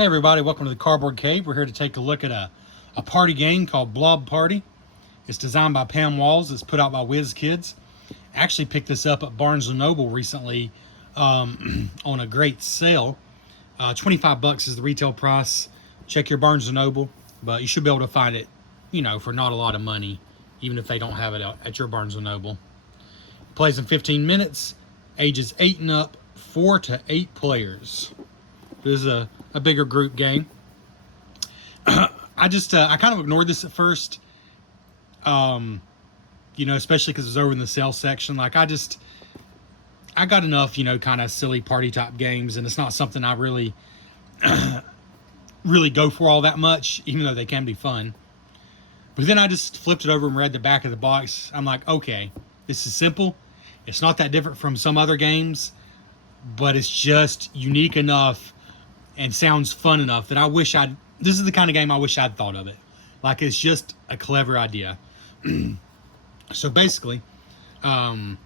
Hey everybody, welcome to the Cardboard Cave. We're here to take a look at a party game called Blob Party. It's designed by Pam Walls. It's put out by Whiz Kids. I actually picked this up at Barnes & Noble recently on a great sale. 25 bucks is the retail price. Check your Barnes & Noble, but you should be able to find it, you know, for not a lot of money, even if they don't have it at your Barnes & Noble. It plays in 15 minutes, ages 8 and up, 4 to 8 players. This is a bigger group game. I kind of ignored this at first, you know, especially because it was over in the sales section. Like, I got enough, you know, kind of silly party type games, and it's not something I really, really go for all that much, even though they can be fun. But then I just flipped it over and read the back of the box. I'm like, okay, this is simple. It's not that different from some other games, but it's just unique enough and sounds fun enough that this is the kind of game I wish I'd thought of it. Like, it's just a clever idea. So basically, so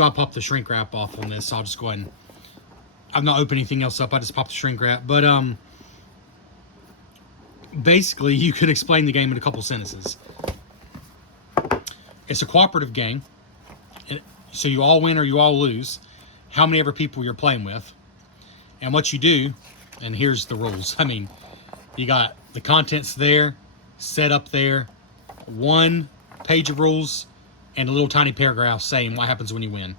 I popped the shrink wrap off on this, so I'll just go ahead and, I've not opened anything else up, I just popped the shrink wrap. But basically, you could explain the game in a couple sentences. It's a cooperative game, so you all win or you all lose, how many ever people you're playing with. And what you do, and here's the rules. I mean, you got the contents there, set up there, one page of rules, and a little tiny paragraph saying what happens when you win.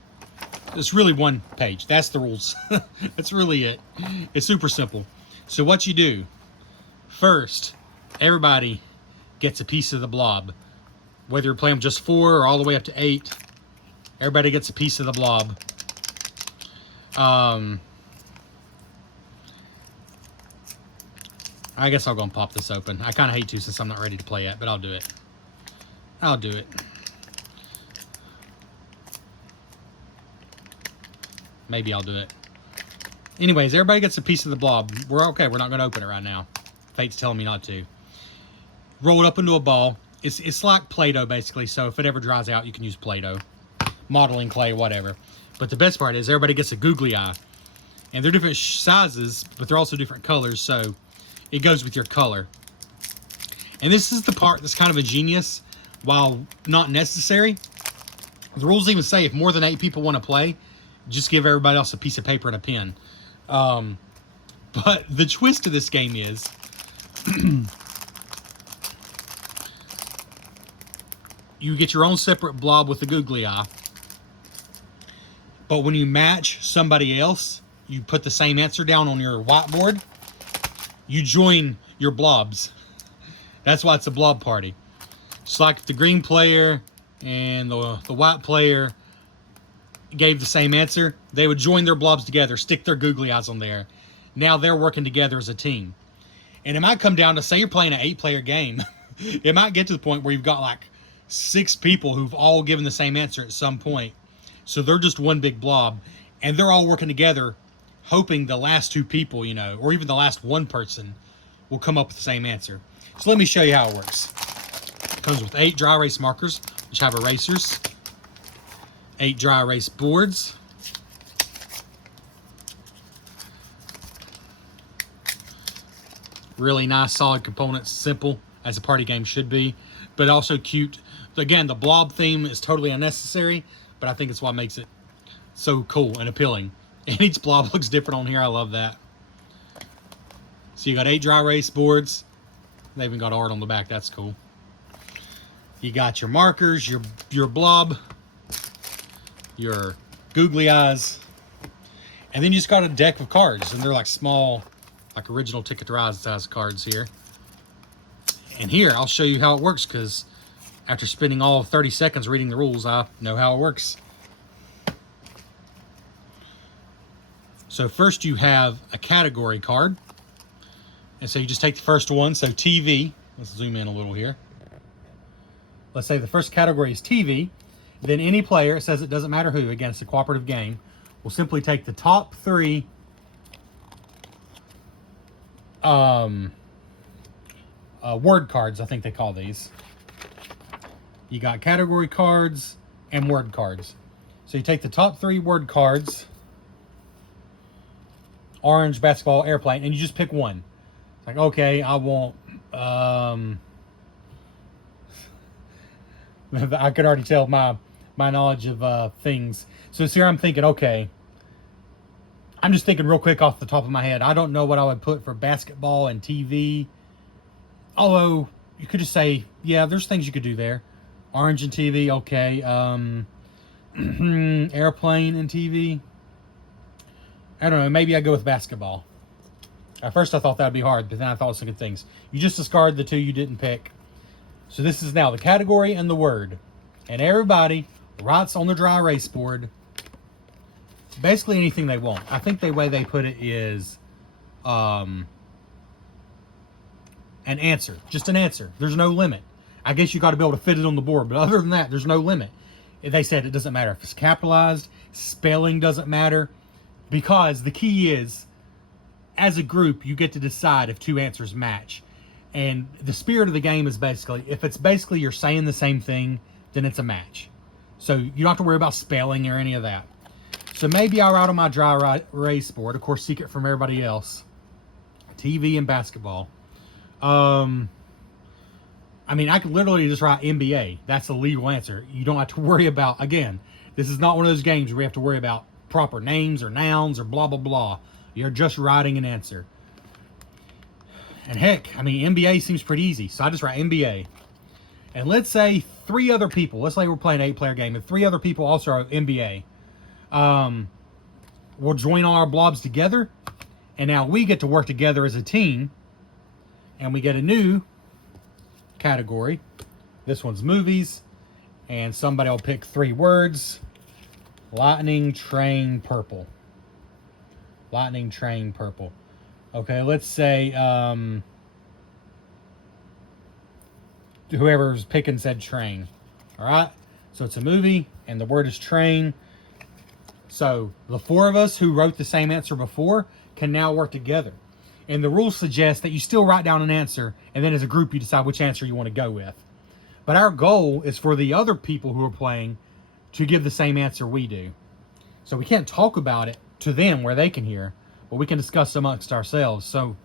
It's really one page. That's the rules. That's really it. It's super simple. So what you do, first, everybody gets a piece of the blob. Whether you're playing just 4 or all the way up to 8, everybody gets a piece of the blob. I guess I'll go and pop this open. I kind of hate to since I'm not ready to play yet, but I'll do it. I'll do it. Maybe I'll do it. Anyways, everybody gets a piece of the blob. We're okay. We're not going to open it right now. Fate's telling me not to. Roll it up into a ball. It's like Play-Doh, basically. So if it ever dries out, you can use Play-Doh. Modeling clay, whatever. But the best part is everybody gets a googly eye. And they're different sizes, but they're also different colors. So it goes with your color. And this is the part that's kind of ingenious, while not necessary. The rules even say if more than 8 people want to play, just give everybody else a piece of paper and a pen. But the twist of this game is you get your own separate blob with a googly eye. But when you match somebody else, you put the same answer down on your whiteboard. You join your blobs. That's why it's a blob party. It's like if the green player and the white player gave the same answer, they would join their blobs together, stick their googly eyes on there. Now they're working together as a team. And it might come down to, say you're playing an 8-player game, it might get to the point where you've got like 6 people who've all given the same answer at some point. So they're just one big blob, and they're all working together, hoping the last 2 people, you know, or even the last 1 person will come up with the same answer. So let me show you how it works. It comes with 8 dry erase markers, which have erasers, 8 dry erase boards, really nice solid components, simple as a party game should be, but also cute. Again, the blob theme is totally unnecessary, but I think it's what makes it so cool and appealing. And each blob looks different on here. I love that. So you got 8 dry erase boards. They even got art on the back. That's cool. You got your markers, your blob, your googly eyes, and then you just got a deck of cards, and they're like small, like original Ticket to Ride size cards here. And here, I'll show you how it works, because after spending all 30 seconds reading the rules, I know how it works. So first you have a category card. And so you just take the first one. So TV, let's zoom in a little here. Let's say the first category is TV. Then any player, it says it doesn't matter who, again, it's a cooperative game, will simply take the top 3 word cards, I think they call these. You got category cards and word cards. So you take the top 3 word cards orange, basketball, airplane, and you just pick one. It's like, okay, I want, I could already tell my knowledge of things. So here I'm thinking, okay, I'm just thinking real quick off the top of my head. I don't know what I would put for basketball and TV. Although, you could just say, yeah, there's things you could do there. Orange and TV, okay. Airplane and TV. I don't know, maybe I go with basketball. At first I thought that would be hard, but then I thought of some good things. You just discard the two you didn't pick. So this is now the category and the word. And everybody writes on the dry erase board basically anything they want. I think the way they put it is an answer. Just an answer. There's no limit. I guess you got to be able to fit it on the board, but other than that, there's no limit. They said it doesn't matter if it's capitalized, spelling doesn't matter, because the key is, as a group, you get to decide if two answers match. And the spirit of the game is basically, if it's basically you're saying the same thing, then it's a match. So you don't have to worry about spelling or any of that. So maybe I'll write on my dry erase board, of course, secret from everybody else, TV and basketball. I mean, I could literally just write NBA. That's a legal answer. You don't have to worry about, again, this is not one of those games where we have to worry about proper names or nouns or blah, blah, blah. You're just writing an answer. And heck, I mean, NBA seems pretty easy. So I just write NBA. And let's say three other people, let's say we're playing an 8-player game, and three other people also are NBA. We'll join all our blobs together. And now we get to work together as a team. And we get a new category. This one's movies. And somebody will pick 3 words. Lightning train purple. Lightning train purple. Okay, let's say whoever's picking said train. Alright? So it's a movie and the word is train. So the 4 of us who wrote the same answer before can now work together. And the rules suggest that you still write down an answer, and then as a group you decide which answer you want to go with. But our goal is for the other people who are playing to give the same answer we do. So we can't talk about it to them where they can hear, but we can discuss amongst ourselves. So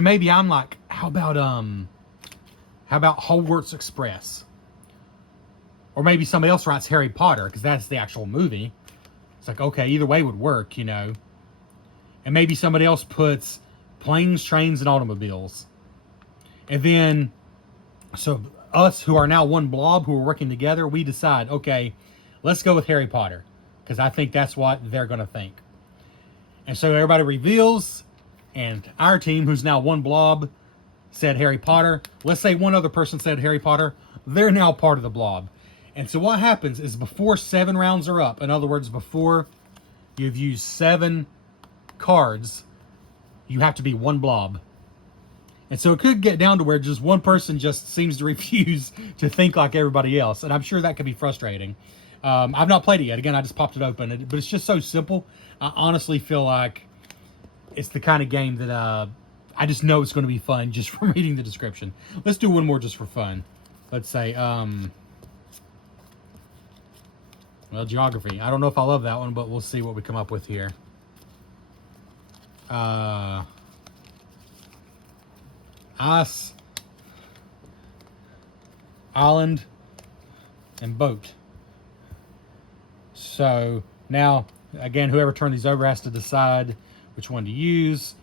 maybe I'm like, how about Hogwarts Express? Or maybe somebody else writes Harry Potter, because that's the actual movie. It's like, okay, either way would work, you know. And maybe somebody else puts planes, trains, and automobiles. And then, so us who are now one blob who are working together, we decide, okay, let's go with Harry Potter, because I think that's what they're going to think. And so everybody reveals, and our team, who's now one blob, said Harry Potter. Let's say one other person said Harry Potter. They're now part of the blob. And so what happens is before 7 rounds are up, in other words, before you've used 7 cards, you have to be one blob. And so it could get down to where just one person just seems to refuse to think like everybody else. And I'm sure that could be frustrating. I've not played it yet. Again, I just popped it open. But it's just so simple. I honestly feel like it's the kind of game that I just know it's going to be fun just from reading the description. Let's do one more just for fun. Let's say, well, geography. I don't know if I love that one, but we'll see what we come up with here. Ice, island, and boat. So now, again, whoever turned these over has to decide which one to use.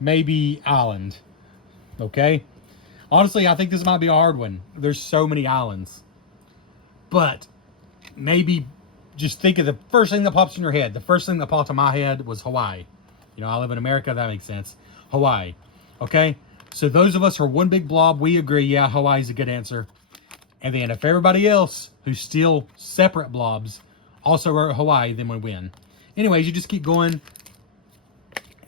Maybe island. Okay? Honestly, I think this might be a hard one. There's so many islands. But maybe just think of the first thing that pops in your head. The first thing that popped in my head was Hawaii. You know, I live in America. That makes sense. Hawaii. Okay? So those of us who are one big blob, we agree, yeah, Hawaii's a good answer. And then if everybody else who's still separate blobs also wrote Hawaii, then we win. Anyways, you just keep going.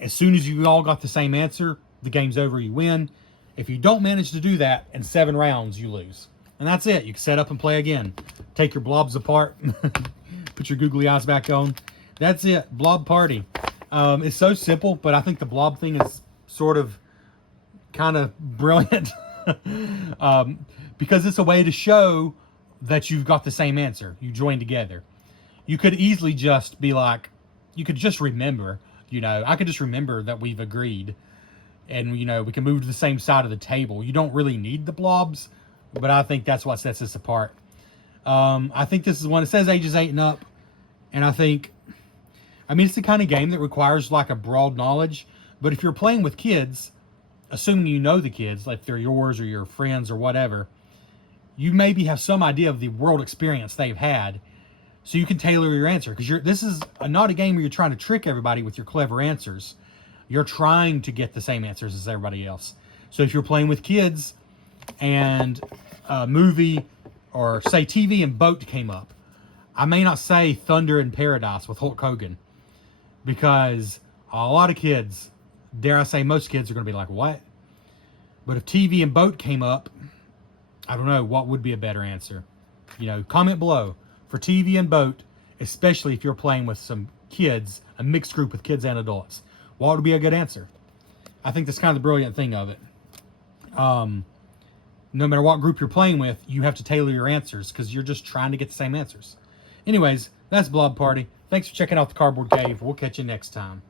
As soon as you all got the same answer, the game's over, you win. If you don't manage to do that in 7 rounds, you lose. And that's it. You can set up and play again. Take your blobs apart. Put your googly eyes back on. That's it. Blob Party. It's so simple, but I think the blob thing is sort of kind of brilliant. Because it's a way to show that you've got the same answer. You join together. You could easily just be like, you could just remember, I could just remember that we've agreed. And, we can move to the same side of the table. You don't really need the blobs, but I think that's what sets us apart. I think this is one, it says ages 8 and up. And I think, it's the kind of game that requires like a broad knowledge. But if you're playing with kids, assuming you know the kids, like they're yours or your friends or whatever, you maybe have some idea of the world experience they've had. So you can tailor your answer. Because this is not a game where you're trying to trick everybody with your clever answers. You're trying to get the same answers as everybody else. So if you're playing with kids and a movie or say TV and boat came up, I may not say Thunder in Paradise with Hulk Hogan, because a lot of kids, dare I say most kids, are going to be like, what? But if TV and boat came up, I don't know, what would be a better answer? Comment below for TV and boat, especially if you're playing with some kids, a mixed group with kids and adults. What would be a good answer? I think that's kind of the brilliant thing of it. No matter what group you're playing with, you have to tailor your answers because you're just trying to get the same answers. Anyways, that's Blob Party. Thanks for checking out the Cardboard Cave. We'll catch you next time.